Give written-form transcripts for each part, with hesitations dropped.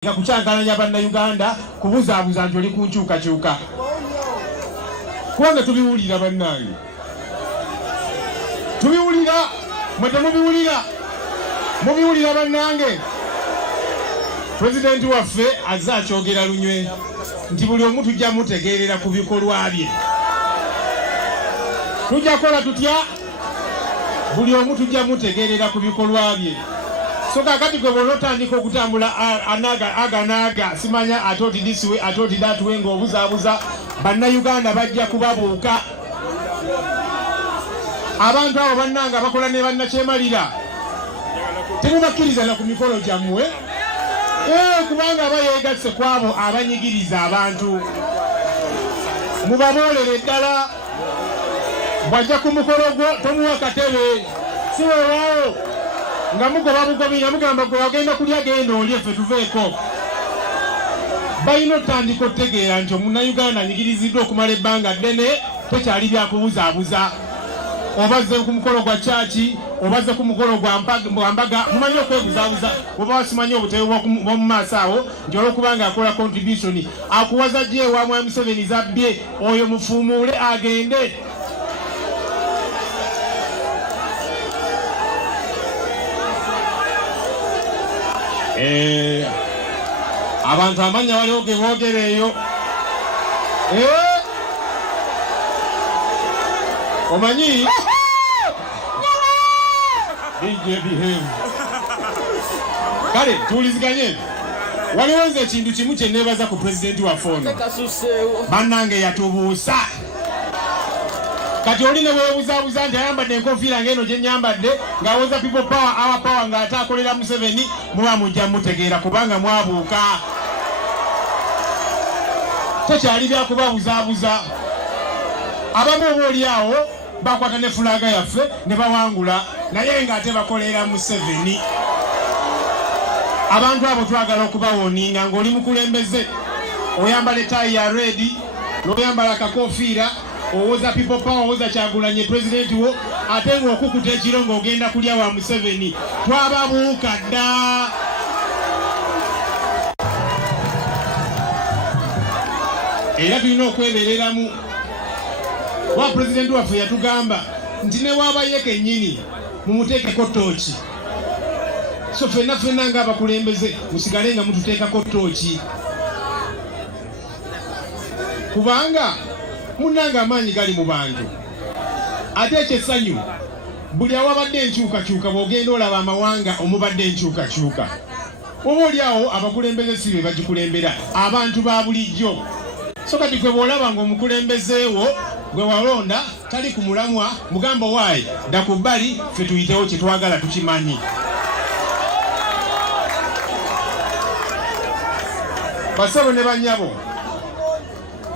Kuchankalanya bannayuganda kubuzaabuza nti oli kunkyukakyuka kubanga tubiwulira bannange, tubiwulira mwe mubiwulira bannange. Pulezidenti waffe azze akyogera lunywe nti buli omu tujja mutegeerera ku bikolwa bye. Tujja kola tutya? Buli omu tujja mutegeerera ku bikolwa bye. So kakati gwe bonotandika okutambula aga simanya atoti this way atoti that way ng'obuzaabuza bannayuganda bajja kubabuuka. Abantu abo bannanga bakola ne bannakyemalira temubakkiriza na ku mikolo gyammwe kubanga bayeegasse ku abo abanyigiriza abantu. Mubaboolere ddala, bw'ajja ku mukolo gwo tomuwa katebe si weewaawo nga mugoba bugobi nga mugamba gwe wagenda kulya genda olye ffe tuveeko. Balina otandika otegeera nti omunnayuganda anyigiriziddwa okumala ebbanga ddene, tekyali byakubuzaabuza. Obazze ku mukolo gwa caaki, obazze ku mukolo gwa mbaga, mumanyi okwebuzaabuza oba wasimanyi obutebe bw'omu maaso awo nti olwokubanga akola contribution akuwaza gye ewa Mwami Museveni zabbye, oyo mufuumuule agende. Abantu amanya waliwo ge boogera eyo. Omanyi DJ behave. Kale tuwuliziganye. Waliwo nze ekintu kimu kye neebaza ku pulezidenti waffe ono. Bannange yatubuusa. Kati oli ne weebuzaabuza nti ayambadde enkofiira ng'eno gye nyambadde ng'awoza people power our power ng'ate akolera Museveni, muba mujja mutegeera kubanga mwabuuka. Tekyali byakubabuzaabuza. Abamu obaoli awo bakwata ne fulaga yaffe ne bawangula naye ng'ate bakolera Museveni. Abantu abo twagala okubawooninga ng'oli mukulembeze oyambala ettaayi ya redi n'oyambala akakofiira owoza people power owoza Kyagulanyi pulezidenti wo ate ng'okukuta ekiro ng'ogenda kulya wa Museveni. Twababuuka dda. Era tulina okwebereramu. Wa pulezidenti waffe yatugamba nti ne waabayo kennyini mumuteekeko tooki. So ffenna ng'abakulembeze musigale nga mututeekako tooki. Kubanga munnanga amaanyi gali mu bantu. Ate ekyesanyu buli awabadde enkyukakyuka bw'ogenda olaba amawanga omubadde enkyukakyuka. Oba oli awo abakulembeze si be bagikulembera, abantu ba bulijjo. So kati gwe bw'olaba ng'omukulembezeewo gwe walonda tali ku mulamwa mugamba waayi dda ku bbali ffe tuyitewo kye twagala tukimanyi. Basabo ne bannyabo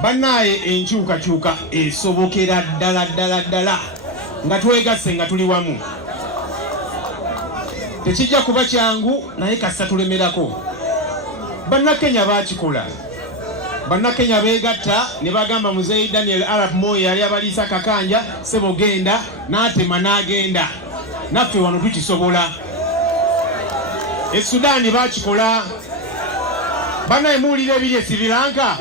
bannaaye enkyukakyuka esobokera ddala nga twegasse nga tuli wamu. Tekijja kuba kyangu naye kassa tulemerako. Bannakenya baakikola. Bannakenya beegatta ne bagamba Muzeeyi Daniel Arap Moi yali abaliisa kakanja sebo genda n'atema n'agenda. Naffe wano tukisobola. Sudaani baakikola. Bannaye muwulira ebiri e Sri Lanka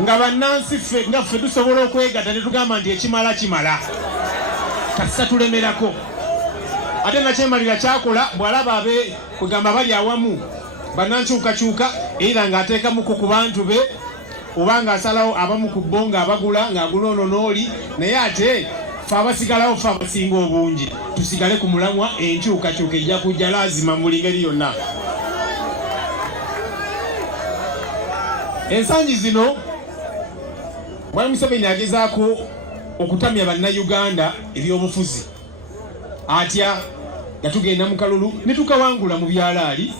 nga bannansi ffe nga ffe tusobola okwegatta ne tugamba nti ekimala kimala. Kassa tulemerako. Ate nakyemalira kyakola bw'alaba abe kugamba bali awamu bannankyukakyuka era ng'ateekamuko ku bantu be oba ng'asalawo abamu ku bo ng'abagula ng'agula ono n'oli, naye ate ffe abasigalawo ffe abasinga obungi tusigale ku mulamwa. Enkyukakyuka ejja kujja laazima mu buli ngeri yonna. Ensangi zino Mwami Museveni agezaako okutamya bannayuganda eby'obufuzi. Atya nga tugenda mu kalulu ne tukawangula mu byalaali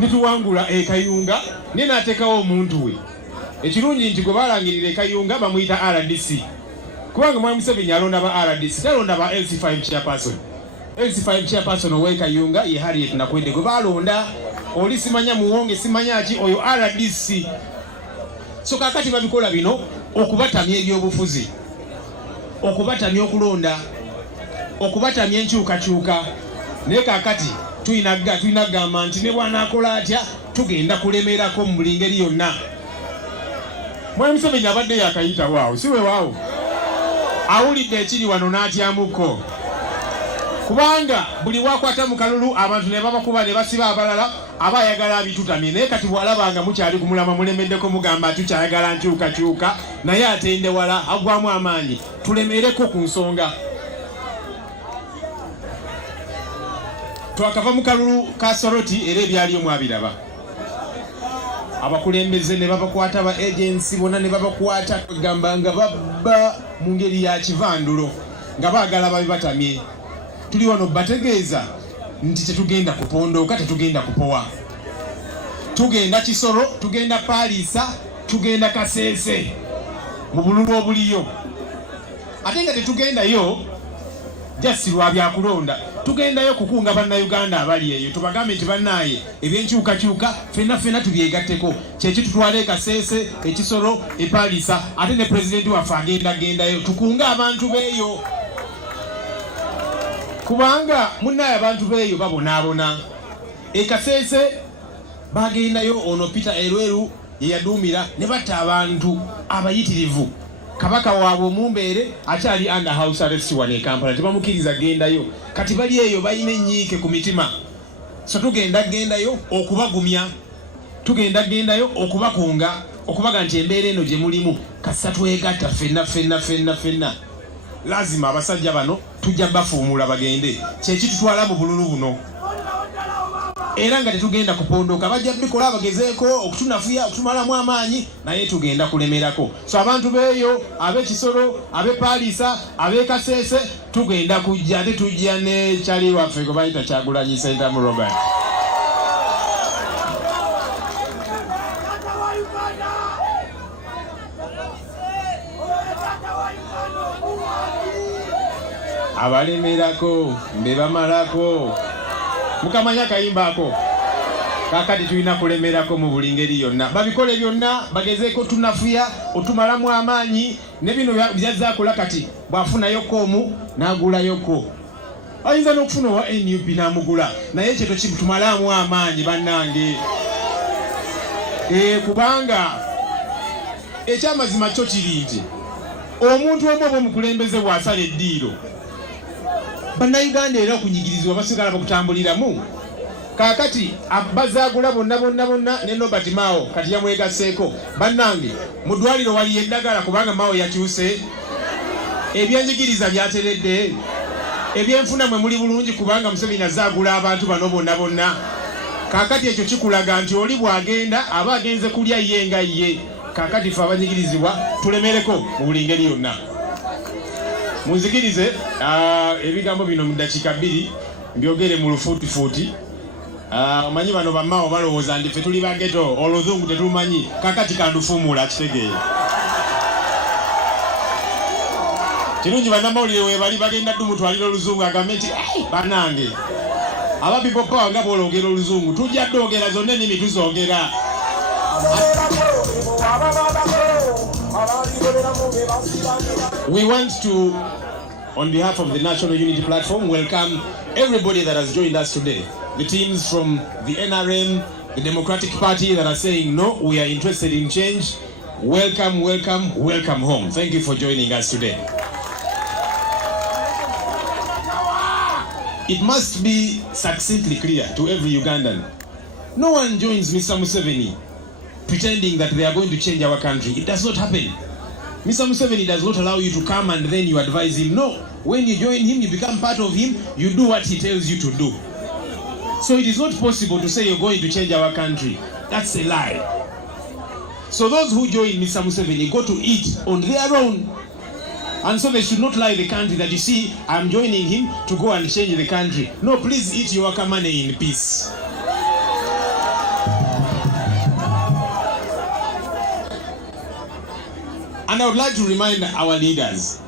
ne tuwangula e Kayunga ne n'ateekawo omuntu we. Ekirungi nti gwe baalangirira e Kayunga bamuyita RDC kubanga Mwami Museveni alonda ba RDC talonda ba LC5 chairperson. LC5 chairperson ow'e Kayunga ye Harriet Nakwedde gwe baalonda. Oli simanya muwonge simanya ki oyo RDC. So kakati babikola bino okubatamya ebyobufuzi, okubatamya okulonda, okubatamya enkyukakyuka. Naye kakati tulina gamba nti ne bw'anaakola atya tugenda kulemerako mu buli ngeri yonna. Mwami Museveni abadde yakayita waawo, si we waawo? Awulidde ekiri wano n'atyamuko. Kubanga buli wakwata mu kalulu abantu ne babakuba ne basiba abalala abayagala abitutamye. Naye kati bw'alabanga mukyali ku mulama mulemeddeko mugamba tukyayagala nkyukakyuka, naye atende wala agwamu amaanyi. Tulemereko ku nsonga. Twakava mu kalulu ka Soroti era ebyaliyo mwabiraba. Abakulembeze ne babakwata ba agency bonna ne babakwata kugamba nga babba mu ngeri ya kivandulo nga baagala babibatamye. Tuli wano bategeeza nti tetugenda kupondooka, tetugenda kupowa. Tugenda Kisoro, tugenda Paalisa, tugenda Kaseese mu bululu obuliyo. Ate nga tetugendayo jasi lwa byakulonda, tugendayo kukunga bannayuganda abali eyo tubagambe nti bannaaye ebyenkyukakyuka ffenna tubyegatteko. Kyekyo tutwale Kaseese, Ekisoro, Paalisa, ate ne pulezidenti waffe agendayo tukunga abantu beeyo. Kubanga munnaye abantu beeyo babonaabona. Kaseese bagendayo ono Peter Elweru ye yaduumira ne batta abantu abayitirivu. Kabaka waabwe omumbeere akyali under house arrest wano e Kampala, tebamukiriza gendayo. Kati bali eyo balina ennyiike ku mitima. So tugendayo okubagumya, tugendayo okubakunga, okubaga nti embeera eno gye mulimu kasa twegatta ffenna. Lazima abasajja bano tujja bafuumula bagende. Kyekitutwala mu bululu buno. Era nga tetugenda kupondooka, bajja bikola bagezeeko okutunafuya okutumalamu amaanyi, naye tugenda kulemerako. So abantu beeyo, ab'Ekisoro, ab'Epaalisa, ab'Ekaseese tugenda kujja, ate tujja ne kyali waffe gwe bayita Kyagulanyi Ssentamu Robert. Abalemerako mbe bamalako. Mukamanya kayimba ako. Kakati tulina kulemerako mu buli ngeri yonna. Babikole byonna bagezeeko tunafuya otumalamu amaanyi ne bino byazaakola kati bw'afunayo koomu n'agulayoko. Ayinza n'okufuna owa NUP n'amugula, naye ekyo tokitumalamu amaanyi bannange. Kubanga ekyamazima kyo kiri nti omuntu omu oba omukulembeze bw'asala eddiiro, bannayuganda era okunyigirizibwa basigala bakutambuliramu. Kaakati abazaagula bonna ne Robert Mao kati yamwegaseeko. Bannange mu ddwaliro waliyo eddagala kubanga Mao yakyuse. Ebyenjigiriza byateredde. Ebyenfuna mwe muli bulungi kubanga Museveni azaagula abantu bano bonna. Kaakati ekyo kikulaga nti oli bw'agenda aba agenze kulya ye nga ye. Kaakati ffe abanyigirizibwa tulemereko mu buli ngeri yonna. Munzikirize ebigambo bino mu ddakiika 2 mbyogere mu lufuutifuuti. Omanyi bano bamaawo balowooza ndi ffe tuli bageto oluzungu tetumanyi. Kakati kandufuumuula kitegeere. Kirungi bannamawulire weebali bagenda ddu mutwalira oluzungu agambe nti bannange aba people power nga bw'olwogera oluzungu tujja ddogera zonna ennimi tuzogera. We want to, on behalf of the National Unity Platform, welcome everybody that has joined us today. The teams from the NRM, the Democratic Party that are saying, no, we are interested in change. Welcome home. Thank you for joining us today. It must be succinctly clear to every Ugandan. No one joins Mr. Museveni pretending that they are going to change our country. It does not happen. Mr. Museveni does not allow you to come and then you advise him. No. When you join him, you become part of him, you do what he tells you to do. So it is not possible to say you're going to change our country. That's a lie. So those who join Mr. Museveni go to eat on their own. And so they should not lie the country that, you see, I'm joining him to go and change the country. No, please eat your money in peace. And I would like to remind our leaders,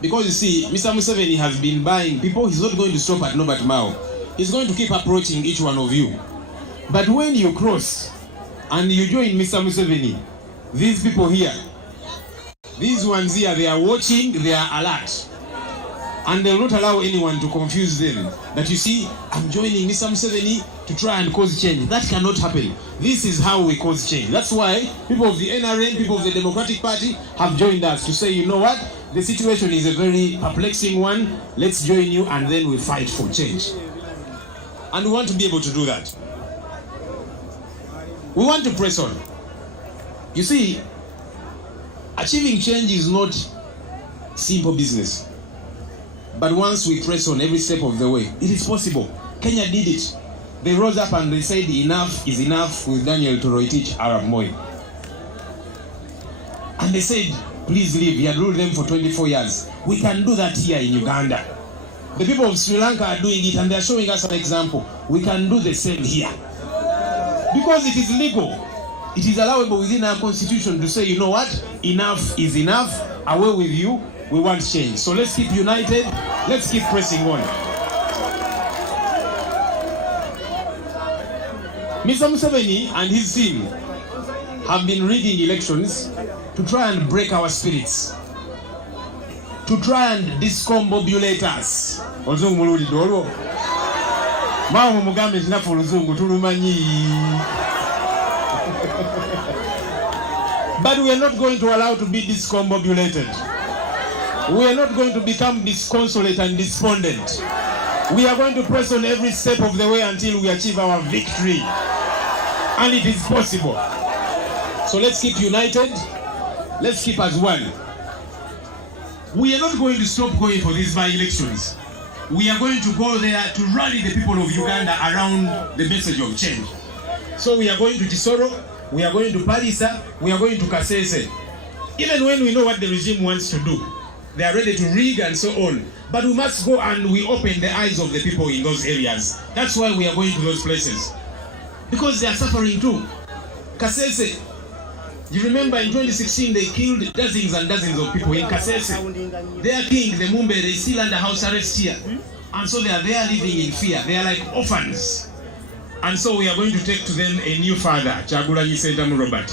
because you see, Mr. Museveni has been buying people. He's not going to stop at Robert Mao. He's going to keep approaching each one of you. But when you cross and you join Mr. Museveni, these people here, these ones here, they are watching, they are alert. And they will not allow anyone to confuse them. That you see, I'm joining Mr. Museveni to try and cause change. That cannot happen. This is how we cause change. That's why people of the NRM, people of the Democratic Party have joined us to say, you know what? The situation is a very perplexing one. Let's join you and then we fight for change. And we want to be able to do that. We want to press on. You see, achieving change is not simple business. But once we press on every step of the way, it is possible. Kenya did it. They rose up and they said enough is enough with Daniel Toroitich Arap Moi. And they said, please leave. He had ruled them for 24 years. We can do that here in Uganda. The people of Sri Lanka are doing it and they are showing us an example. We can do the same here. Because it is legal. It is allowable within our constitution to say, you know what? Enough is enough. Away with you. We want change. So let's keep united. Let's keep pressing on. Mr. Museveni and his team have been rigging elections to try and break our spirits, to try and discombobulate us. But we are not going to allow to be discombobulated. We are not going to become disconsolate and despondent. We are going to press on every step of the way until we achieve our victory. And it is possible. So let's keep united. Let's keep as one. We are not going to stop going for these by-elections. We are going to go there to rally the people of Uganda around the message of change. So we are going to Tisoro, we are going to Parisa, we are going to Kasese. Even when we know what the regime wants to do, they are ready to rig and so on. But we must go and we open the eyes of the people in those areas. That's why we are going to those places. Because they are suffering too. Kasese, you remember in 2016 they killed dozens and dozens of people in Kasese. Their king, the Mumbere, is still under house arrest here. And so they are there living in fear. They are like orphans. And so we are going to take to them a new father, Kyagulanyi Ssentamu Robert.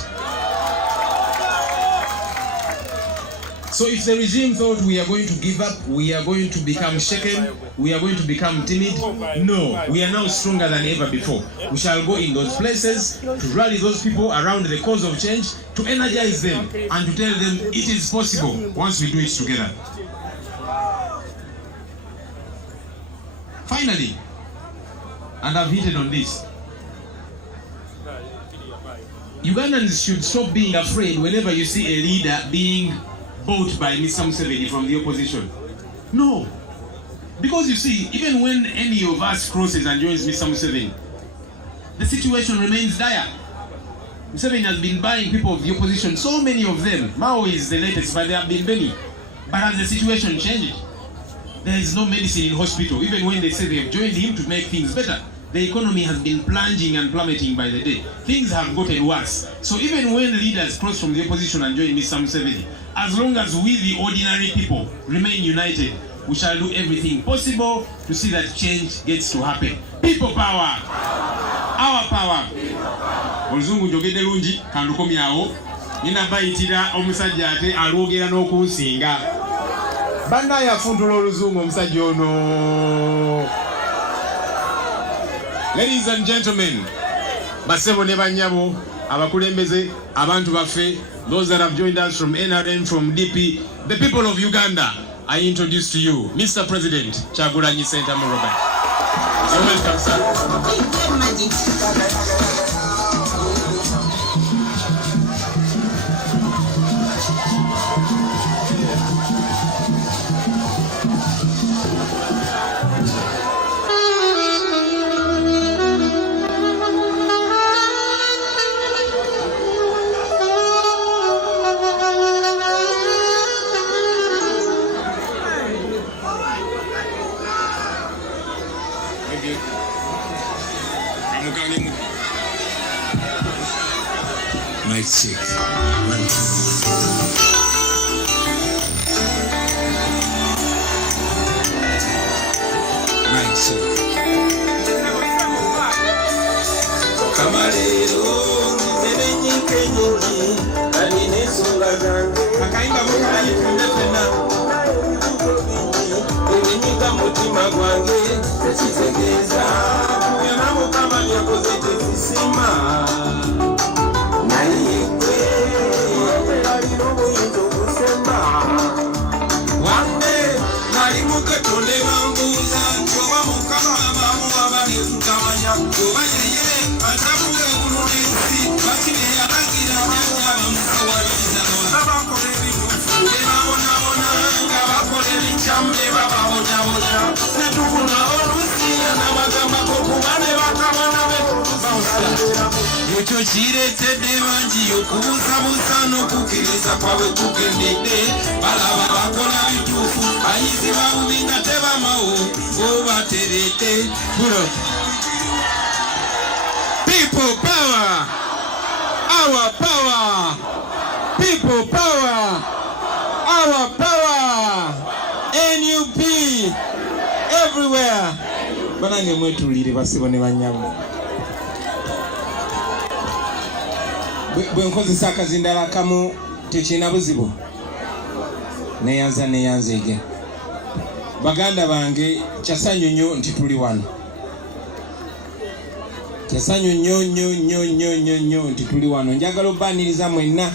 So if the regime thought we are going to give up, we are going to become shaken, we are going to become timid, no, we are now stronger than ever before. We shall go in those places to rally those people around the cause of change, to energize them and to tell them it is possible once we do it together. Finally, and I've hinted on this, Ugandans should stop being afraid whenever you see a leader being bought by Mr. Museveni from the opposition. No. Because you see, even when any of us crosses and joins Mr. Museveni, the situation remains dire. Museveni has been buying people of the opposition, so many of them. Mao is the latest, but there have been many. But as the situation changes, there is no medicine in hospital, even when they say they have joined him to make things better. The economy has been plunging and plummeting by the day. Things have gotten worse. So even when leaders cross from the opposition and join Mr. Museveni, as long as we, the ordinary people, remain united, we shall do everything possible to see that change gets to happen. People power. Our power. Oluzungu njogedde lungi kandukomyawo. Nina bayitira omusajja ate alwogera n'okunsinga. Bannaye afuntula oluzungu omusajja ono. Ladies and gentlemen, basebo ne banyabo, abakulembeze, abantu baffe, those that have joined us from NRM, from DP, the people of Uganda, I introduce to you Mr. President Kyagulanyi Ssentamu Robert. You're welcome, sir. Mic check. 1, 2. Mic check. Kamalero nebenyike nyingi alines unga zange akaimba mukali tunde pena mutima gwange tekitegeeza kugenda mukama lyakoze tezisima naye gwe alina obuyinza okusema wange nali muketonde bambuuza nti oba mukama abamu abali tutamanya oba yeye atabula eggulu n'ensi bakine yalagira banyabamukawaliriza abakola ebituufu bebabonabona nga bakola ebikyamme bababonabona netubuna olusiya n'abagambako kuba ne bakabona ekyo kireetedde bangi okubuusabuusa n'okukkiriza kwabwe kugendedde balaba bakola bituufu ayizibwa bubi nga tebamawo obaterete people power, our power, people power, our power, NUP everywhere. Banange mwetulire basibo ne banyabo. Bwe nkozesa akazindala kamu tekina buzibu. Neyanza ege. Baganda bange kyasanyu nnyo nti tuli wano. Kyasanyu nnyo nti tuli wano. Njagala obbaniriza mwenna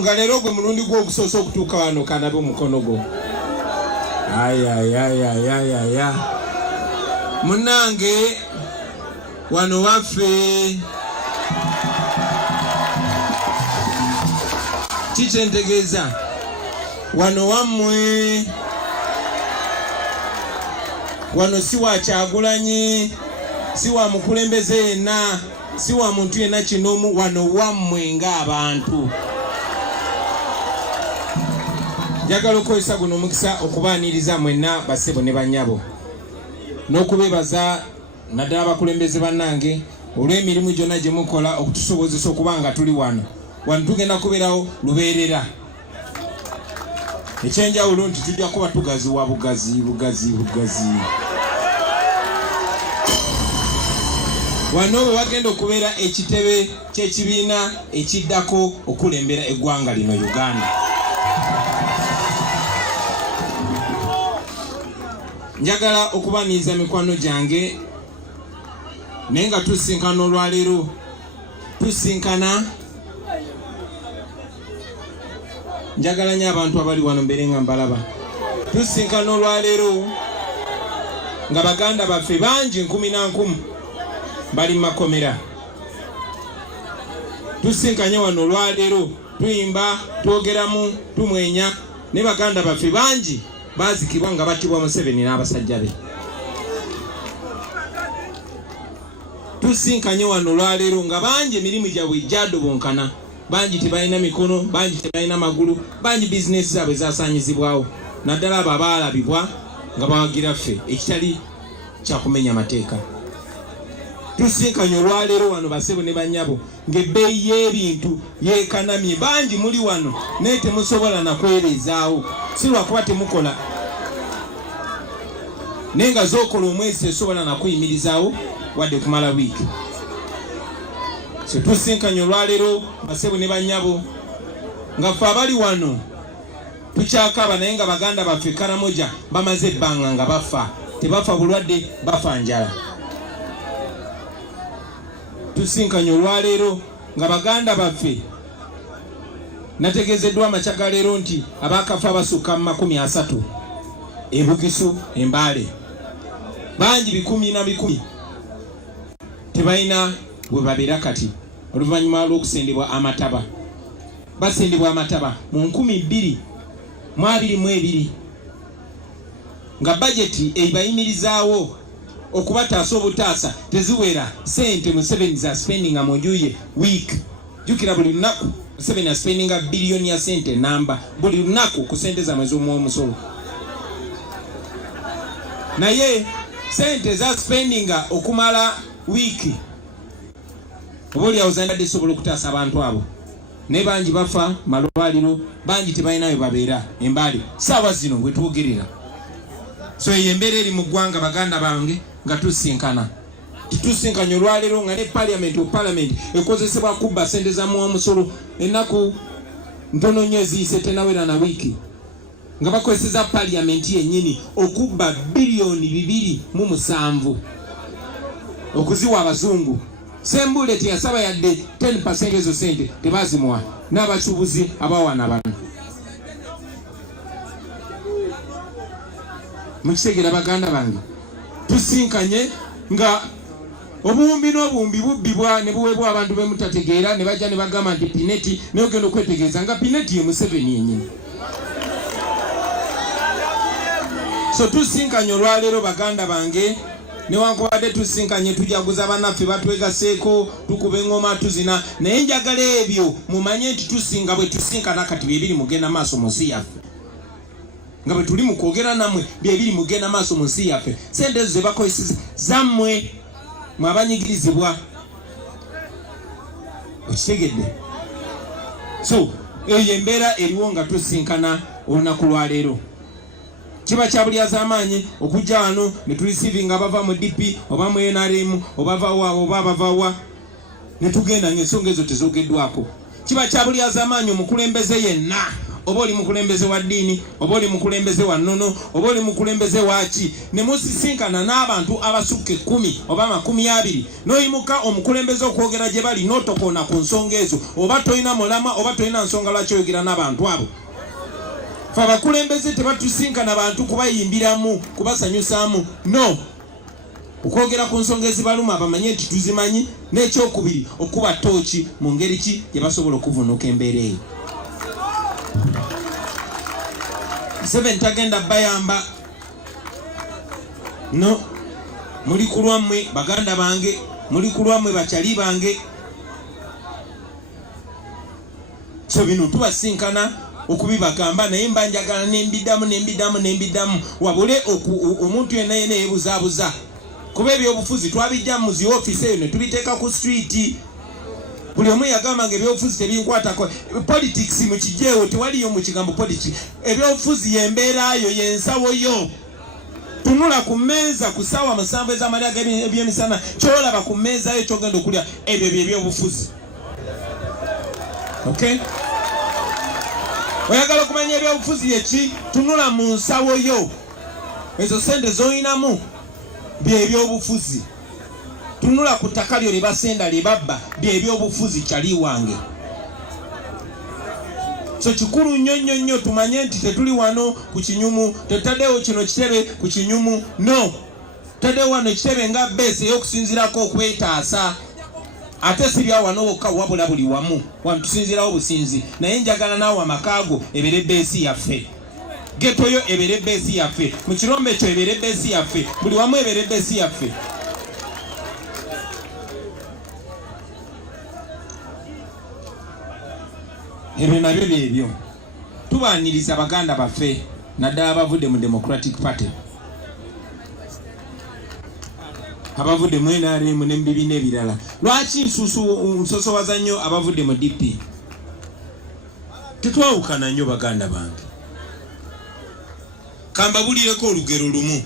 nga leero gwe mulundi gw'okusoosa okutuuka wano kanabe omukono gwo. Aya. Munange wano waffe kikyentegeeza wano wammwe wano si wa Kyagulanyi si wa mukulembeze yenna si wa muntu yenna kinoomu wano wammwe ng'abantu. Njagala okukozesa guno omukisa okubaaniriza mwenna bassebo ne bannyabo n'okubeebaza naddala abakulembeze bannange olw'emirimu gyonna gye mukola okutusobozesa okuba nga tuli wano tugenda kubeerawo lubeerera. Ekyenjawulo nti tujja kuba tugaziwa bugazi. Wano bwe wagenda okubeera ekitebe ky'ekibiina ekiddako okulembera eggwanga lino Uganda. Njagala okubaaniriza mikwano gyange naye nga tusinkana olwaleero njagala nnyo abantu abali wano mbere nga mbalaba. Tusinkana olwaleero nga baganda baffe bangi 10,000 bali mu makomera. Tusinkanye wano olwaleero tuyimba twogeramu tumwenya ne baganda baffe bangi bazikibwa nga battibwa Museveni n'abasajja be. Tusinkanye wano olwaleero nga bangi emirimu gyabwe gyadobonkana, bangi tebalina mikono, bangi tebalina magulu, bangi bizinesi zaabwe zasaanyizibwawo, naddala abo abaalabibwa nga bawagira ffe ekitali kyakumenya mateeka. Tusinkanye olwaleero wano bassebo ne bannyabo ng'ebbeeyi y'ebintu yeekanamye. Bangi muli wano naye temusobola nakwereezaawo, si lwakuba temukola naye nga zookola omwezi tesobola nakuyimirizaawo wadde kumala wiiki. So tusinkanye olwaleero bassebo ne bannyabo nga ffe abali wano tukyakaaba naye nga baganda baffe Karamoja bamaze ebbanga nga bafa, tebafa bulwadde, bafa njala. Tusinkanye olwaleero nga baganda baffe nategeezeddwa amakya ga leero nti abaakafa basukka mu 30 e Bugisu Embaale, bangi 10 tebalina bwe babeera kati oluvannyuma lw'okusendebwa amataba. Basendebwa amataba mu 2022 nga bajeti ebayimirizaawo okubataasa obutaasa teziwera sente Museveni za spendinga mu njuye week. Jukira buli lunaku Museveni aspendinga biliyoni ya sente namba buli lunaku ku sente za mwezi omw'omusolo, naye sente za spendinga okumala wiiki obaolyawo zandadde sobola okutaasa abantu abo, naye bangi bafa malwaliro, bangi tebalina we babeera Embaale saawa zino bwe twogerera. So eyo embeera eri mu ggwanga baganda bange nga tusinkana. Tusinkanye olwaleero nga ne Parliament ekozesebwa kubba sente za muwa musolo ennaku ntono nnyo eziyise tenawera na wiiki. nga bakozesa parliament yennyini okubba bilioni 2.7 okuziwa abazungu. Sembule teyasaba yadde 10% ezo sente tebazimuwa n'abasuubuzi abawana bano. Mukitegera baganda bange, tusinkanye nga obuwumbi n'obuwumbi bubbibwa ne buweebwa abantu bemutategeera ne bajja ne bagamba nti Pineti naye ogenda okwetegeeza nga Pineti ye Museveni yennyini. So tusinkanye olwaleero baganda bange, newankubadde tusinkanye tujaguza bannaffe batwegaseeko tukuba engoma tuzina, naye njagala ebyo mumanye nti tusinga bwe tusinkana kati byebiri mugenda maaso mu nsi yaffe. Nga bwe tuli mu kwogera nammwe byebiri mugenda maaso mu nsi yaffe. Sente ezo ze bakozesa zammwe mwe abanyigirizibwa. Okitegedde? So eyo embeera eriwo nga tusinkana olunaku lwaleero. Kiba kya buli az'amaanyi okujja wano ne tulisivinga abava mu DP oba mu NRM oba abavawa ne tugenda ng'ensonga ezo tezoogeddwako. Kiba kya buli az'amaanyi omukulembeze yenna, oba oli mukulembeze wa ddiini, oba oli mukulembeze wa nnono, oba oli mukulembeze waki, ne musisinkana n'abantu abasukka 10 oba 20 n'oyimuka omukulembeze okwogera gye bali n'otokoona ku nsonga ezo, oba toyina mulama oba toyina nsonga lwaki oyogera n'abantu abo. Fa bakulembeze tebatusinkana bantu kubayimbiramu kubasanyusaamu, no. Okwogera ku nsonga ezibaluma bamanye nti tuzimanyi, n'ekyokubiri okuba tooki mu ngeri ki gye basobola okuvunuka embeera eyo. Museveni tagenda bayamba, no. Muli ku lwammwe baganda bange, muli ku lwammwe bakyali bange. So bino tubasinkana okubibagamba, naye mba njagala nembiddamu wabule omuntu yenna yeebuzaabuza, kuba ebyobufuzi twabijja mu zi office eyo ne tubiteeka ku street. Buli omu yagamba nga ebyobufuzi tebinkwatako. Politics mu kijeewo tewaliyo mu kigambo politics. Ebyobufuzi yembeerayo yensawo yo. Tunula ku mmeeza ku ssaawa 7 ez'amalya g'ebyemisana, kyolaba ku mmeeza yo kyogenda okulya ebyo byebyobufuzi. Okay? Oyagala okumanya ebyobufuzi yeki? Tunula mu nsawo yo. Ezo sente z'oyinamu byebyobufuzi. Tunula ku ttaka lyo lye basenda lye babba byebyobufuzi kyali wange. So kikulu nnyo tumanye nti tetuli wano ku kinyumu, tetaddewo kino kitebe ku kinyumu, no. Taddewo wano kitebe nga base ey'okusinzirako okwetaasa. Ate si bya wano wokka wabula buli wamu, wano tusinzirawo businzi. Naye njagala naawe amakaago ebere base yaffe, geto yo ebere base yaffe, mu kirombe kyo ebere base yaffe, buli wamu ebere base yaffe. Ebyo nabyo byebyo tubaaniriza baganda baffe naddala abavudde mu Democratic Party, abavudde mu NRM n'ebibiina ebirala. Lwaki nsosowaza nnyo abavudde mu DP? Tetwawukana nnyo baganda bange. Kambabulireko olugero lumu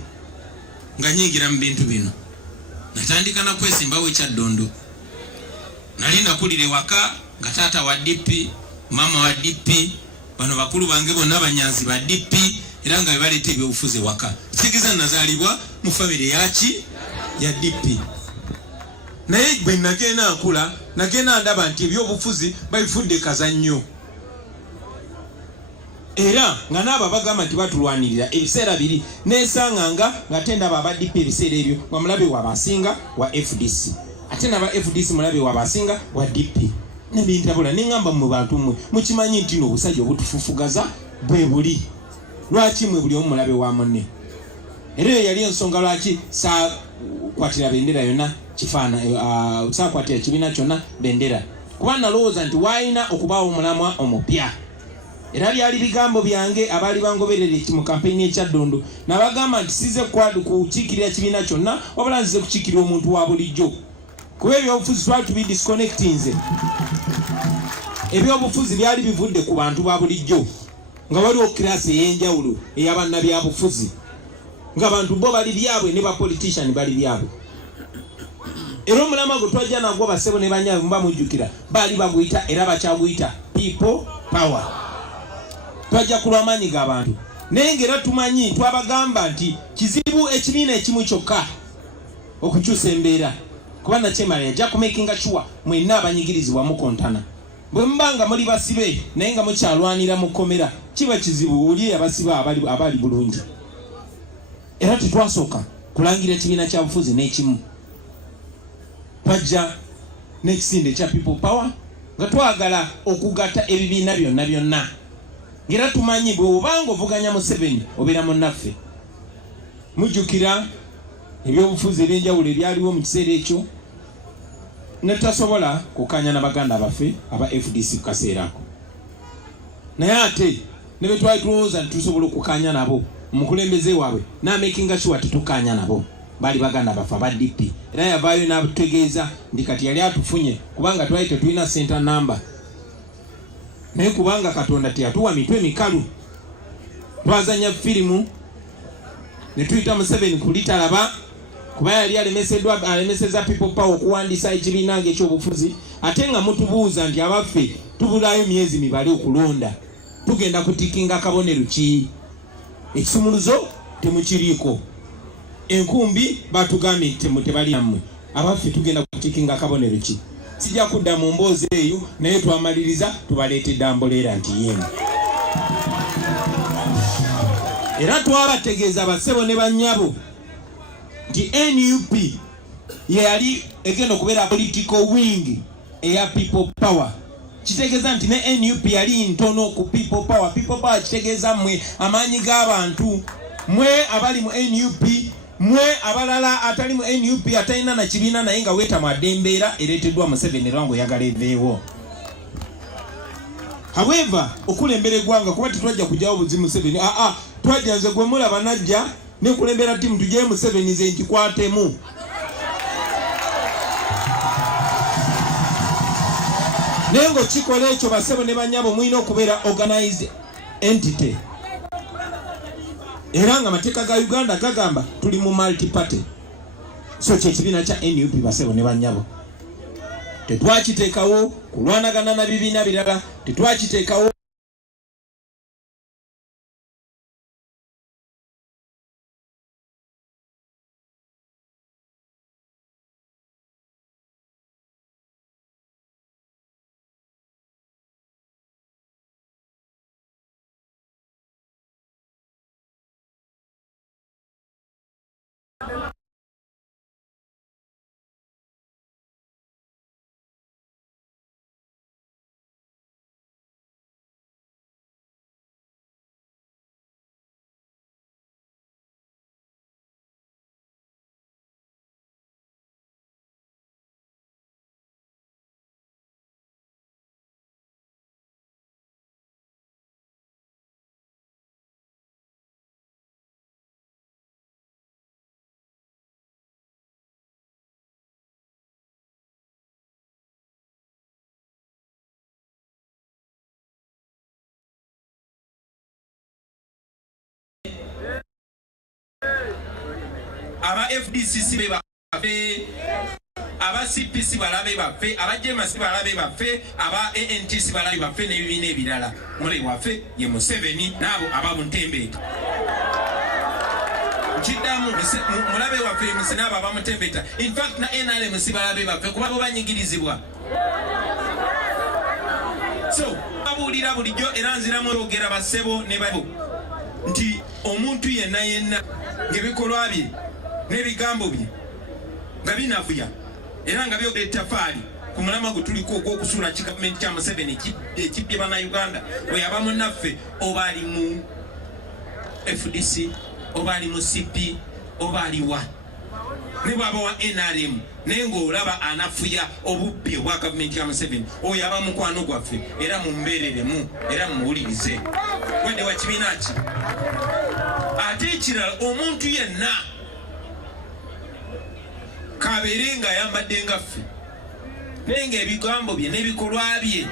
nga nyingira mu bintu bino. Natandika na kwesimbawo ekyaddondo. Nali nakulira ewaka nga taata wa DP, mama wa DP, bano bakulu bange bonna banyazi ba DP, era nga baleeta ebyobufuzi ewaka. Kitegeeza nazaalibwa mu famire yaki ya DP. Naye bwe nagenda nkula, nagenda ndaba nti ebyobufuzi babifudde kazannyo. Era nga naaba bagamba nti batulwanirira ebiseera biri, nesanganga nga ate ndaba aba DP ebiseera ebyo nga mulabe wabasinga wa FDC, ate naba FDC mulabe wabasinga wa DP. Nebintabula nengamba mu bantu mmwe mukimanyi nti n'obusajja obutufufugaza bwe buli. Lwaki mwe buli omu mulabe wa munne? Era yali ensonga lwaki saakwatira bendera yonna kifaana, saakwatira kibiina kyonna bendera, kuba nalowooza nti waayina okubaawo omulamwa omupya. Era byali bigambo byange abaali bangoberere mu kampeyini ekyaddondo, nabagamba nti size kukiikirira kibiina kyonna wabula nzize kukiikirira omuntu wa bulijjo, kuba ebyobufuzi twali tubidisconnectinze. Ebyobufuzi byali bivudde ku bantu ba bulijjo, nga waliwo kirasi ey'enjawulo ey'abannabyabufuzi, nga bantu bo bali byabwe ne bapolitician bali byabwe. Era omulama gwe twajja nagwo basebo ne banyaabwe mba mujjukira baali baguyita era bakyaguyita people power. Twajja ku lw'amaanyi g'abantu nengera tumanyi twabagamba nti kizibu ekibiina ekimu kyokka okukyusa embeera kuba nakyemala yajja kumakinga sure mwenna abanyigirizibwa mukontana bwe mbanga muli basibe naye nga mukyalwanira mu kkomera kiba kizibu oli abasiba abali bulungi era tetwasooka kulangira ekibiina kya bufuzi n'ekimu twajja n'ekisinde kya people power nga twagala okugatta ebibiina byonna ngera tumanyi bwe obanga ovuganya Museveni obeera munnaffe mujjukira ebyobufuzi ebyenjawulo ebyaliwo mu kiseera ekyo ne tutasobola kukanya na baganda baffe aba FDC ku kaseera ako naye ate ne bwe twali tulowooza nti tusobola okukanya nabo omukulembeze waabwe n'amakinga sure tetukanya nabo bali baganda baffe aba DP era yavaayo n'atutegeeza nti kati yali atufunye kubanga twali tetulina center number naye kubanga Katonda teyatuwa mitwe mikalu twazanya firimu ne tuyita Museveni kulitalaba kuba yali alemeseza people power okuwandiisa ekibiina ekyobufuzi ate nga mutubuuza nti abaffe tubulayo myezi mibale okulonda tugenda kutikinga kabonero ki ekisumuluzo temukiriiko enkumbi batugambye tebali nammwe abaffe tugenda kutikinga kabonero ki sijja kudda mu mboozi eyo naye twamaliriza tubaleetedde amboleera nti yemu era twabategeeza basebo ne bannyabo nti NUP yali egenda okubeera political wing eya people power kitegeeza nti ne NUP yali ntono ku people power kitegeeza mmwe amaanyi g'abantu mwe abali mu NUP mwe abalala atali mu NUP atalina na kibiina naye nga weetamwadde embeera ereeteddwa Museveni era ng'oyagala eveewo. However okulembera eggwanga kuba tetwajja kujjawo buzibu Museveni twajja nze gwe mulaba najja nekulembera timu tujye Museveni nze nkikwatemu nengo kikola ekyo basebo ne banyabo mwina okubeera organized entity era nga amateeka ga Uganda gagamba tuli mu multi party so kyekibiina kya NUP basebo ne banyabo tetwakiteekawo kulwanagana na bibiina birala tetwakiteekawo aba FDC be baffe aba CPC balabe baffe aba JMC balabe baffe aba ANTC balabe baffe n'ebibiina ebirala mule waffe ye Museveni n'abo aba Mutembeeta kidamu mulabe waffe musinaba aba Mutembeeta in fact na NRM balabe baffe kuba bo banyigirizibwa so abulira bulijjo era nziramu olwogera basebo ne babo nti omuntu yenna ng'ebikolwa bye n'ebigambo bye nga binafuya era nga byogera ettafaali ku mulama gwe tuliko ogw'okusuula gavumenti kya Museveni ekibbye bannayuganda bwe yaba munnaffe oba ali mu FDC oba ali mu CP oba aliwa ne bw'aba wa NRM naye ng'olaba anafuya obubbi obwa gavumenti ya Museveni oyo aba mukwano gwaffe era mumbeereremu era mumuwulirize wedde wa kibiina ki ate ekirala omuntu yenna kabeere nga ayambadde nga ffe naye ng'ebigambo bye n'ebikolwa bye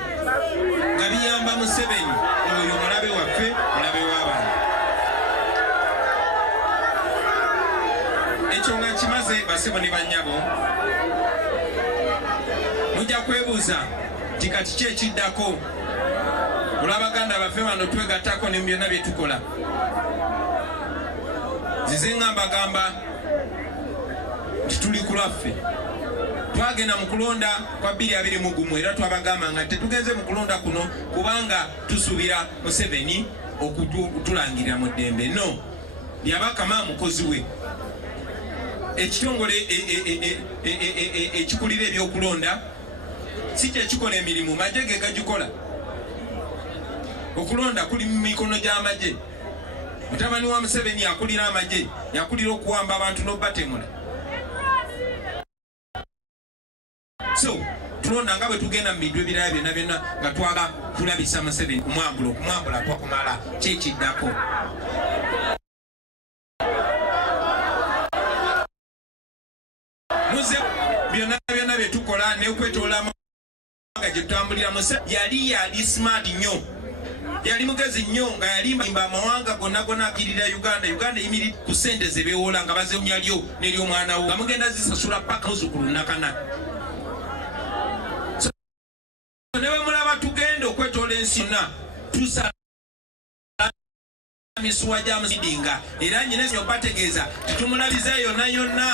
nga biyamba Museveni oyo mulabe waffe mulabe w'abantu ekyo nga kimaze basebo ne bannyabo mujja kwebuuza nti kati ki ekiddako olw'abaganda baffe bano twegattako ne byonna bye tukola. Nzize ngambagamba nti tuli ku lwaffe. Twagenda mu kulonda kwa 2021 era twabagamba nga tetugenze mu kulonda kuno kubanga tusuubira Museveni okutulangirira mu ddembe. No, lyabakama mukozi we. Ekitongole ekikulira ebyokulonda si kye kikola emirimu, magye ge gagikola. Okulonda kuli mu mikono gy'amagye. Mutabani wa Museveni akulira amagye, yakulira okuwamba abantu n'obatemula. So tulonda nga bwe tugenda mu bintu ebirala byonna byonna nga twaga tulabisa Museveni kumwambula twakumala kyekiddako. Muze byonna byonna bye tukola n'okwetoola amawanga gye tutambulira. Museveni yali smart nnyo, yali mugezi nnyo nga yalimba amawanga gonna akirira Uganda. Uganda yimiri ku ssente ze beewola nga bazeunya lyo n'ery'omwana wo nga mugenda zisasula paka ozukulu nakana. Ne bwe mulaba tugenda okwetoola ensi yonna tusala misuwa gya musidinga era nyine bategeeza titumulabiza yonna.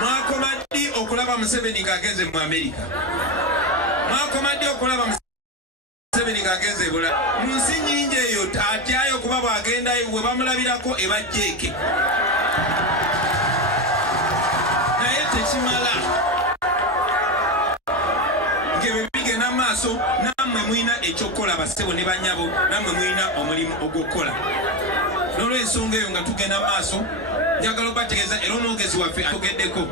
Mwakoma ddi okulaba Museveni ng'agenze mu Amerika? Mwakoma ddi okulaba Museveni ng'agenze Bula? Mu nsi nnyingi eyo atyayo kuba bw'agendayo bwe bamulabirako ebajjeeke. Naye tekimala. Bigenda maaso nammwe mwina ekyokukola bassebo ne bannyabo, nammwe mwina omulimu ogw'okukola. N'olw'ensonga eyo nga tugenda maaso njagala obategeeza era omwogezi waffe atogeddeko.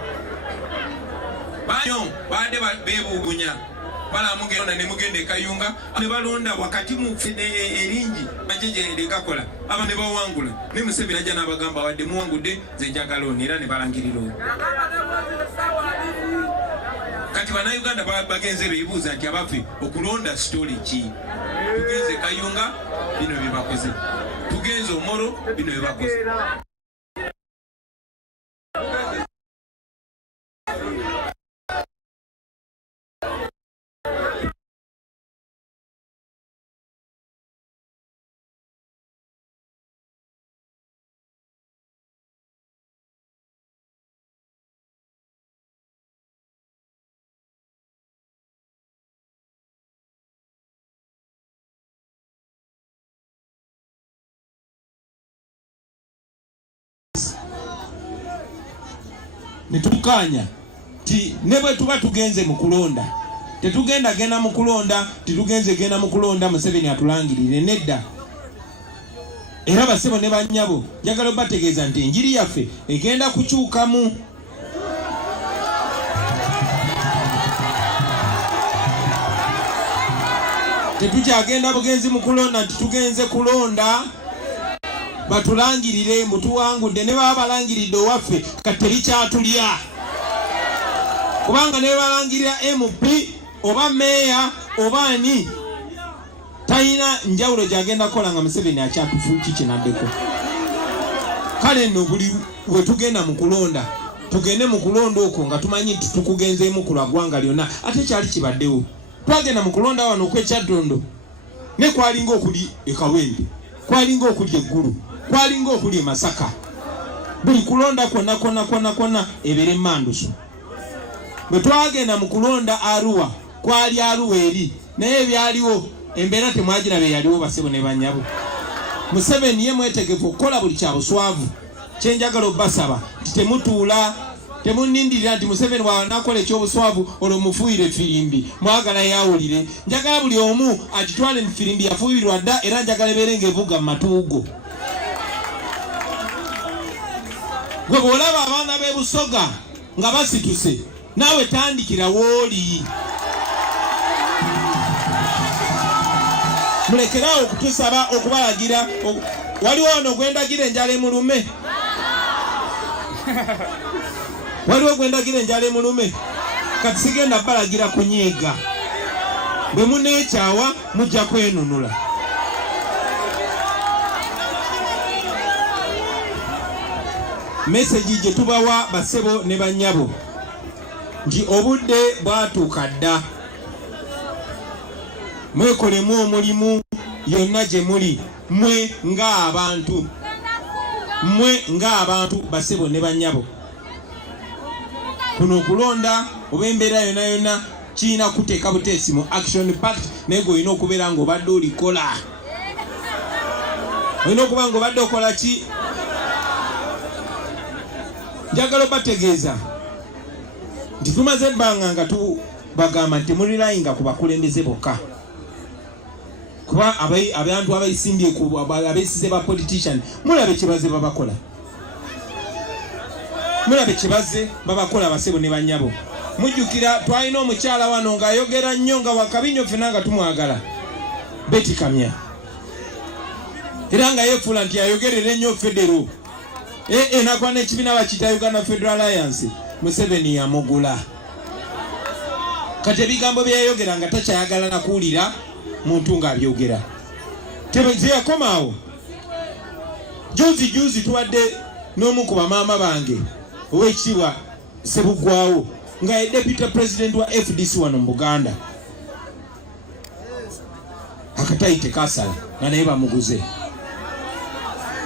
Banyo baadde beebuugunya balamugenda ne mugenda e Kayunga ne balonda wakati mu eringi magye gye gakola aba ne bawangula. Ne Museveni ajja n'abagamba wadde muwangudde nze njagala ono era ne balangirira ono. Kati bannayuganda bagenze beebuuza nti abaffe okulonda sitoli ki? Tugenze Kayunga, bino bye bakoze. Tugenze Omoro, bino bye bakoze. Netukanya ti ne bwe tuba tugenze mu kulonda tetugenda genda mu kulonda titugenze genda mu kulonda Museveni atulangirire nedda. Era bassebo ne bannyabo njagala bategeeza nti enjiri yaffe egenda kukyukamu. Tetukyagenda bugenzi mu kulonda nti tugenze kulonda batulangirire mutuwangudde ne baba balangiridde owaffe kati terikyatulya. Kubanga ne balangirira MP oba meeya oba ani talina njawulo gyagenda kukola nga Museveni akyatufuukikinaddeko. Kale nno buli we tugenda mu kulonda tugende mu kulonda okwo nga tumanyi nti tukugenzeemu ku lwa ggwanga lyonna ate kyali kibaddewo. Twagenda mu kulonda wano okw'Ekyaddondo ne kwalinga okuli e Kawempe, kwalinga okuli eggulu, kwalinga okuli e Masaka. Buli kulonda kwonna ebere Manduso. Bwe twagenda mu kulonda Arua kwali Arua eri naye ebyaliwo embeera temwagiraba eyaliwo bassebo ne bannyabo. Museveni ye mwetegefu okukola buli kya buswavu. Kyenjagala obbasaba nti temutuula temunindirira nti Museveni bw'anakola ekyobuswavu olwo mufuuyire firimbi mwagala yawulire. Njagala buli omu agitwale mu firimbi yafuuyirwa dda era njagala ebeere ng'evuga mu matuugo. Gwe bw'olaba abaana b'e Busoga nga basituse naawe tandikira w'oli. Mulekerawo okutusaba okubalagira. Waliwo ono gwendagira enjala emulume? Waliwo gwendagira enjala emulume? Kati sigenda balagira kunyiiga. Bwe muneekyawa mujja kwenunula. Message gye tubawa bassebo ne bannyabo nti obudde bwatuuka dda mwekolemu omulimu yonna gye muli mwe ng'abantu basebo ne bannyabo. Kuno okulonda oba embeera yonna yonna kirina kuteeka buteesi mu action pact, naye gwe olina okubeera ng'obadde olikola. Olina okuba ng'obadde okola ki? Njagala bategeeza nti tumaze ebbanga nga tubagamba nti mulilayinga ku bakulembeze bokka, kuba abantu abayisimbye abeesize ba politician mulabe kyebaze babakola, mulabe kyebaze babakola abasebo ne bannyabo. Mujjukira twalina omukyala wano ng'ayogera nnyo nga wakabinyo ffena nga tumwagala, Betty Kamya, era nga yeefuula nti ayogerera ennyo federo. Nakwa n'ekibiina bakiyita Uganda Federal Alliance, Museveni yamugula. Kati ebigambo byeyayogera nga takyayagala nakuwulira muntu ng'abyogera. Teyakomaawo. Juzi tubadde n'omu ku bamaama bange ow'ekitiibwa Ssebuggwawo nga ye deputy president wa FDC wano mu Buganda. Akatayi tekasala nga naye bamuguze.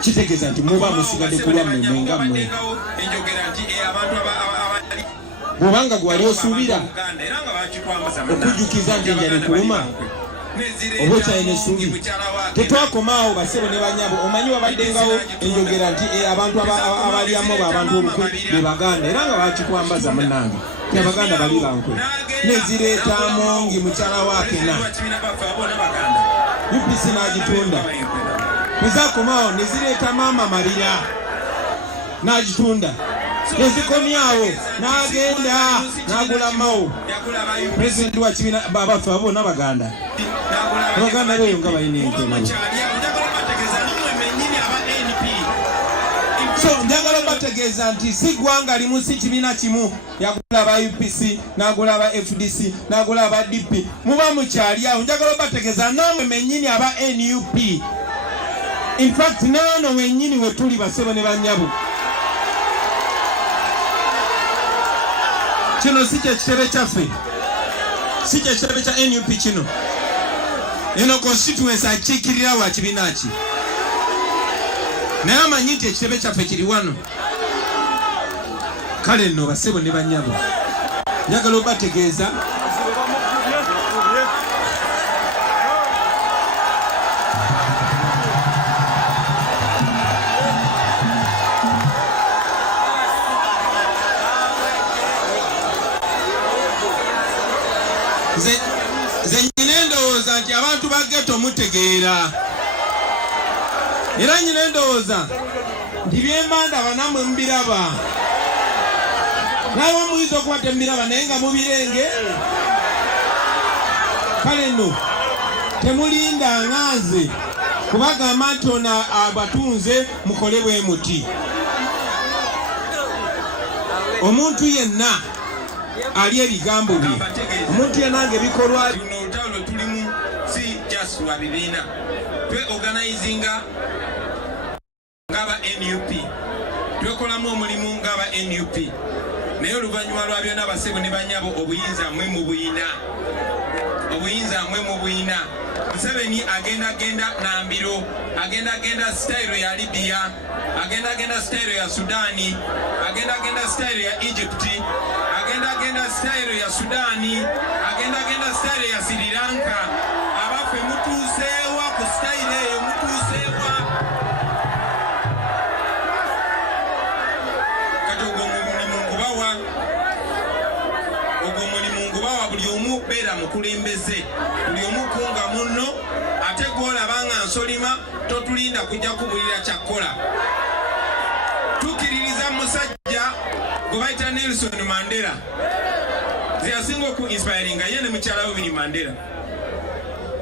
Kitegeeza nti muba musigadde kulwa mmwe nga mmwe. Bw'obanga gwe wali osuubira okujjukiza nti enjala ekuluma oba okyalina essuubi. Tetwakomaawo basebo ne bannyabo. Omanyi wabaddengawo enjogera nti abantu abalyamu abantu olukwe be Baganda, era nga bakikwambaza munnange ti Abaganda bali bankwe. Nezireeta Mongi mukyala wa Kena, UPC n'agitunda. Nezakomaawo nezireeta Maama Marira n'agitunda. Nezikomyawo n'agenda n'agula Mao, pulezidenti wa kibiina babaffe abona Baganda. Abaganda beeyo nga balina ente nabo. So njagala bategeeza nti si ggwanga limu si kibiina kimu. Yagula aba UPC n'agula aba FDC n'agula aba DP. Muba mukyali awo. Njagala bategeeza namwe mennyini aba NUP. In fact nano wennyini we tuli basebo ne bannyabo. Kino si kye kitebe kyaffe, si kye kitebe kya NUP kino. Eno constituency akiikirira wa kibiina ki. Naye amanyi nti ekitebe kyaffe kiri wano. Kale nno basebo ne bannyabo, njagala obategeeza ze nyine ndowooza nti abantu ba ghetto mutegeera, era nyine ndowooza nti byembanda banamwe mubiraba. Nawe muyinza okuba temubiraba naye nga mubirenge. Kale nno temulinda nganze kubagamba nti ono abatunze mukole bwe muti. Omuntu yenna ali ebigambo bye, omuntu yenna ng'ebikolwa olutalo tulimu si just wa bibiina. Twe organizinga ng'aba NUP, twekolamu omulimu ng'aba NUP. Naye oluvannyuma lwa byonna basebo ne bannyabo, obuyinza mmwe mu buyina, obuyinza mmwe mu buyina. Museveni agenda Nambiro, agenda style ya Libya, agenda style ya Sudani, agenda style ya Egypt, agenda style ya Sudani, agenda style ya Sri Lanka. Abaffe mutuuseewa ku style eyo, mutuuseewa. Kati ogwo mulimu ngubawa buli omu beera mukulembeze, buli omu kunga munno, ate gw'olaba nga nsolima totulinda kujja kubulira kyakkola. Tukiririza musajja gwe bayita Nelson Mandela, ze yasinga oku inspiringa ye ne mukyala we Winnie Mandela.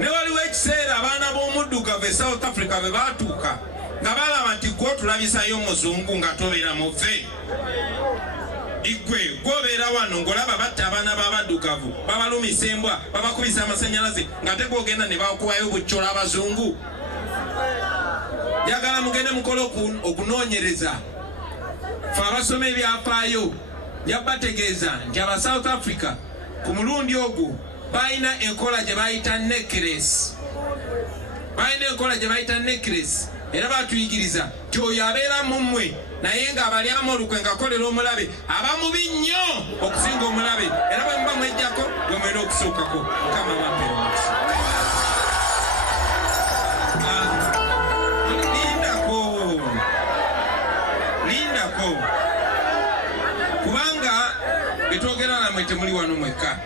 Ne waliwo ekiseera abaana b'omuddugavu e South Africa bwe baatuuka nga balaba nti gwe otulabisayo omuzungu nga tobeera muve. Igwe gwobeera wano ng'olaba batta abaana b'abaddugavu, babalumisa embwa, babakubisa amasannyalaze, nga te gwogenda ne bakuwayo buccola abazungu. Njagala mugende mukole okunoonyereza. Fe abasoma ebyafaayo njaba bategeeza nti aba South Africa ku mulundi ogwo balina enkola gye bayita necklace. Balina enkola gye bayita necklace. Era batuyigiriza ti oyo abeera mu mmwe naye ng'abalyamu olukwe ng'akolera omulabe aba mubi nnyo okusinga omulabe. Era bwe muba mwejjako bwe mwena okusookako. Mukama bampeera omukisa. Lindako kubanga betwogera namwe temuli wano mwekka.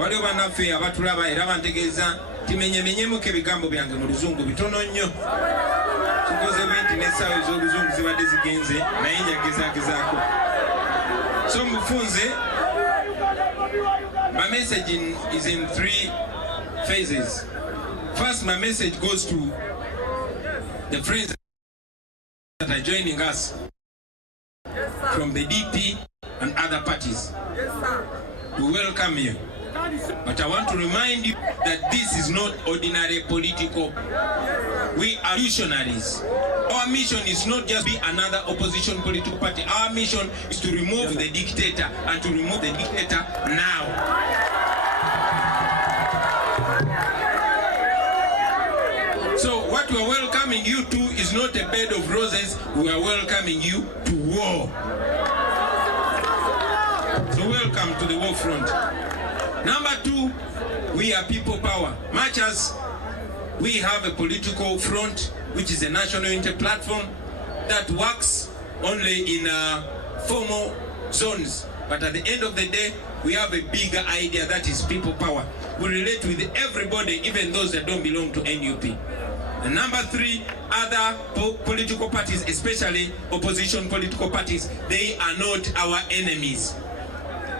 Waliwo bannaffe abatulaba era bantegeeza timenyemenyemuko ebigambo byange mu luzungu bitono nnyo. Tukoze binti n'essaawa ez'oluzungu zibadde zigenze naye njagezagezaako. So mufunze, my message is in 3 phases. First, my message goes to the friends that are joining us from the DP and other parties. We welcome you. But I want to remind you that this is not ordinary political. We are visionaries. Our mission is not just be another opposition political party. Our mission is to remove the dictator, and to remove the dictator now. So what we are welcoming you to is not a bed of roses. We are welcoming you to war. So welcome to the war front. Number 2, we are people power. Much as we have a political front, which is a national unity platform that works only in formal zones. But at the end of the day, we have a bigger idea, that is people power. We relate with everybody, even those that don't belong to NUP. And number 3, other political parties, especially opposition political parties, they are not our enemies.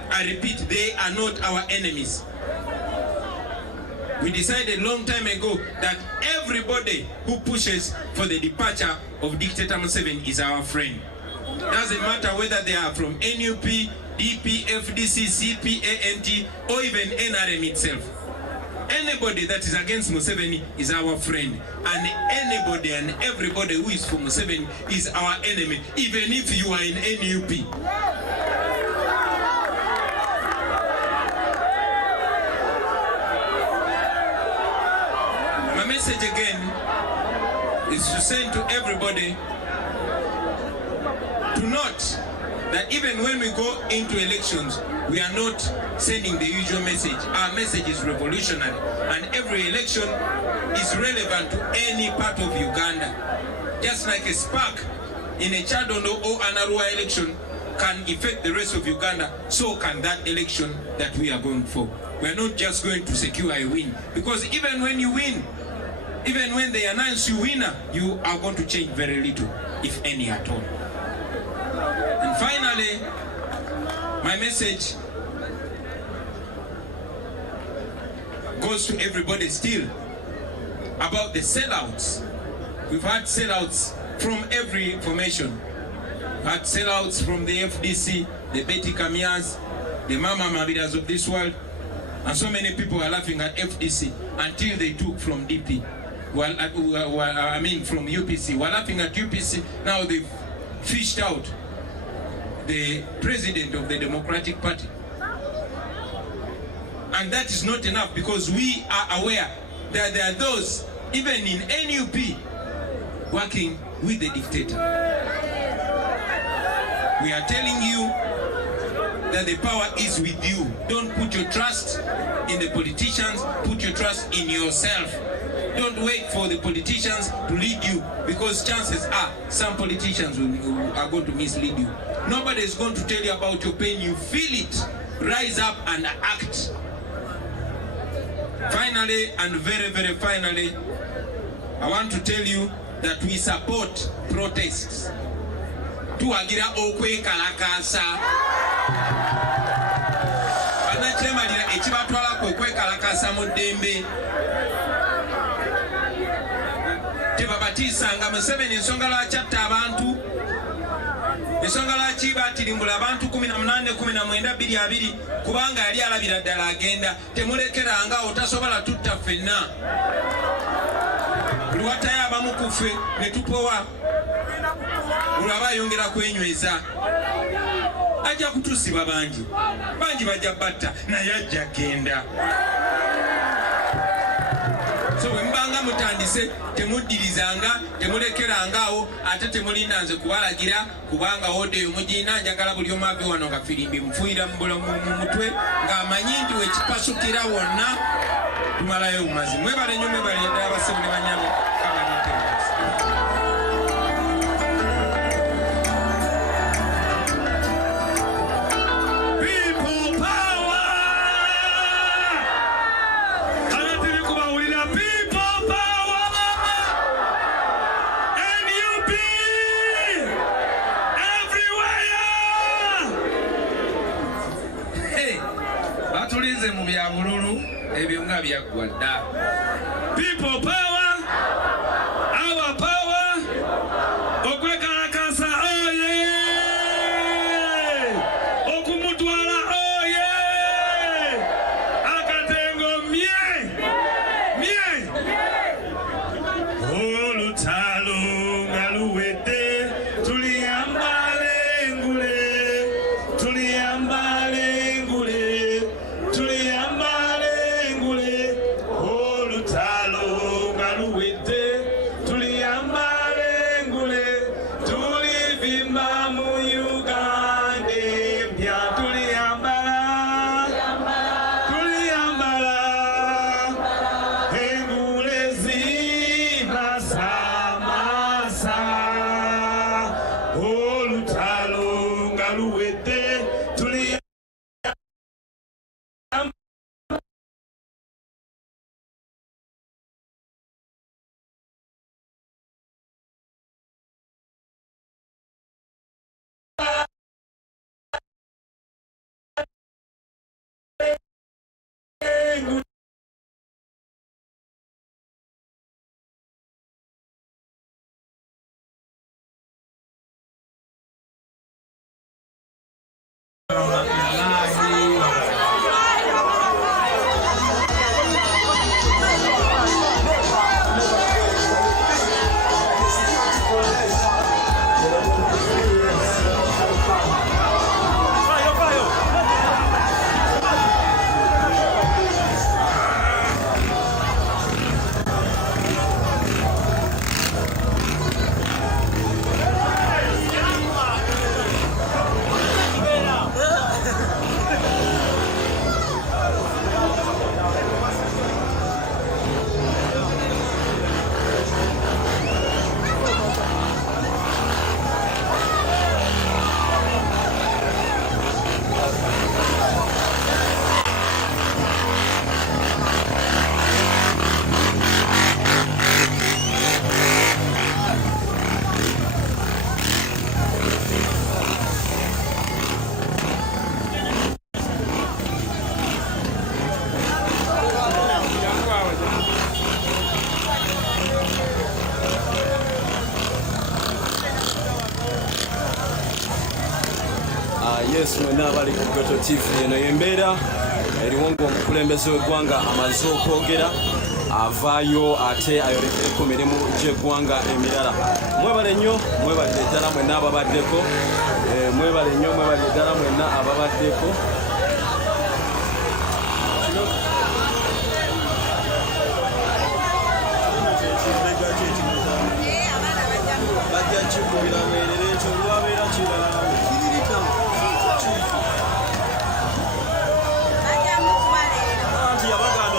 I repeat, they are not our enemies. We decided a long time ago that everybody who pushes for the departure of Dictator Museveni is our friend. Doesn't matter whether they are from NUP, DP, FDC, CP, ANT, or even NRM itself. Anybody that is against Museveni is our friend. And anybody and everybody who is for Museveni is our enemy, even if you are in NUP. My message again is to send to everybody to note that even when we go into elections, we are not sending the usual message. Our message is revolutionary, and every election is relevant to any part of Uganda. Just like a spark in a Chadondo or an Arua election can affect the rest of Uganda, so can that election that we are going for. We are not just going to secure a win, because even when you win, even when they announce you winner, you are going to change very little, if any at all. And finally, my message goes to everybody still about the sellouts. We've had sellouts from every formation. We've had sellouts from the FDC, the Betty Kamias, the Mama Mabidas of this world, and so many people are laughing at FDC until they took from DP. From UPC. We're laughing at UPC. Now they've fished out the president of the Democratic Party. And that is not enough, because we are aware that there are those, even in NUP, working with the dictator. We are telling you that the power is with you. Don't put your trust in the politicians, put your trust in yourself. Don't wait for the politicians to lead you, because chances are some politicians are going to mislead you. Nobody is going to tell you about your pain. You feel it. Rise up and act. Finally, and very, very finally, I want to tell you that we support protests. Tuwagira okwe kalakasa. Anachemalira echibatwala okwe kalakasa mudembe. Tebabatisanga Museveni ensonga lwaki atta abantu. Ensonga lwaki batirimbula abantu 18-19-22 kubanga yali alabira ddala agenda. Temulekeranga otasobola tutta ffenna. Luwatayo abamu ku ffe ne tupowa. Olwaba ayongera kwenyweza. ajja kutusiba bangi bajja batta naye ajja genda. So bwe mbanga mutandise temuddirizanga temulekerangaawo ate temulina nze kubalagira kubanga odeyo mugina njagala buli omu ave wano nga firimbi mufuira mu mutwe ng'amanyi nti wekipasukira wonna tumalayo bumazi. Mwebale nnyo mwebale ddala bassebo ne banyabo kabanyetegereza. Tulize mu bya bululu ebyo nga byaggwa dda. People power, our power, okwekalakasa oye, okumutwala oye, akatengo mye, olutalo nga luwedde tuliyambale engule, Yes, mwena abali ku Goto TV eno yembeera eriwo ng'omukulembeze w'eggwanga amaze okwogera avaayo ate ayolekere ku mirimu gy'eggwanga emirala. Mwebale nnyo mwebalire ddala mwenna ababaddeko, mwebale nnyo mwebalire ddala mwenna ababaddeko. Bajja kikubira mwerere ekyo lwabeera kirala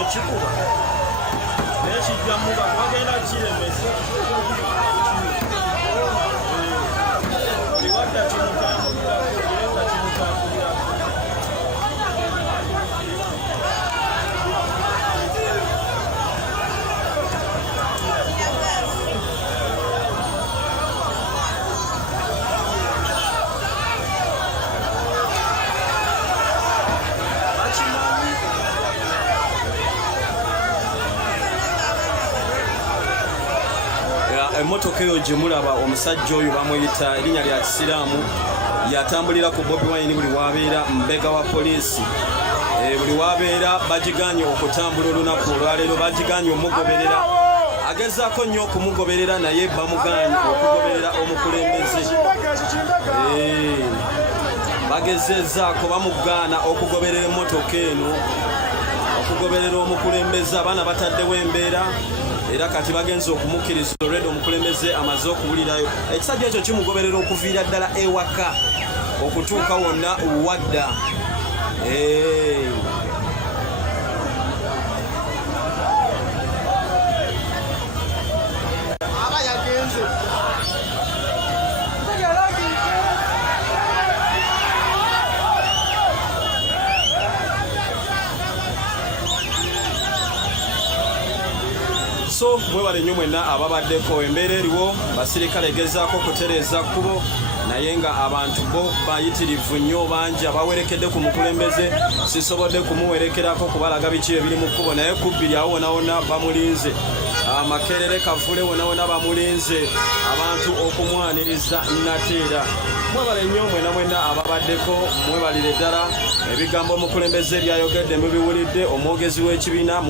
chikuba neshi jamuga bagenda kiremese liwata chimutambulira kuleta chimutambulira emotoka eyo gye mulaba omusajja oyo bamuyita erinnya lya kisiraamu yatambulira ku Bobi Wine buli wabeera mbega wa poliisi. Buli wabeera bagiganye okutambula olunaku olwaleero bagiganye omugoberera agezaako nnyo okumugoberera naye bamuganye okugoberera omukulembeze bagezezzaako bamugaana okugoberera emmotoka eno, okugoberera omukulembeze. Abaana bataddewo embeera era kati bagenza okumukkiriza olwedde omukulembeze amaze okuwulirayo. Ekisajja ekyo kimugoberera okuviira ddala ewaka okutuuka wonna wadda. So mwebale nnyo mwenna ababaddeko. Embeera eriwo, basirikale gezaako kutereeza kkubo naye nga abantu bo bayitirivu nnyo bangi abawerekedde ku mukulembeze. Sisobodde kumuwerekerako kubalaga biki ebiri mu kkubo naye kubbiri awo wonawona bamulinze. Makerere Kavule wonawona bamulinze, abantu okumwaniriza nateera. Mwebale nnyo mwenna ababaddeko, mwebalire ddala. Ebigambo omukulembeze byayogedde mubiwulidde. Omwogezi w'ekibiina